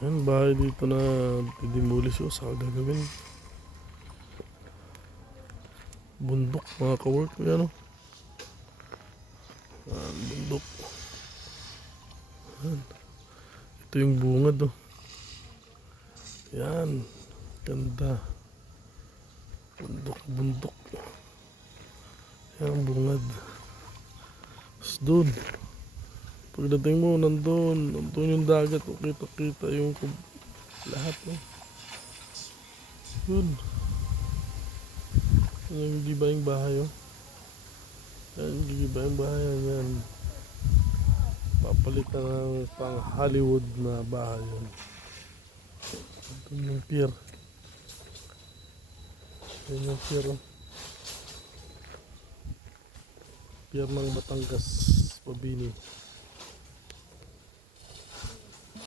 Yan, bahay dito na didemolis o sa gagawin. Bundok mga ka-work. Yan o. Yan, bundok. Yan. Ito yung bungad o. Yan. Ganda. Bundok, bundok. Yan ang bungad. Tapos doon. Pagdating mo, nandun yung dagat. Kita-kita yung lahat. Yun. Yan yung gibayang bahay. Yan yung gibayang bahay. Yan. Papalitan ng pang Hollywood na bahay. Yan. Ito yung pier. Yan yung pier. Pier ng Batangas, Pabini.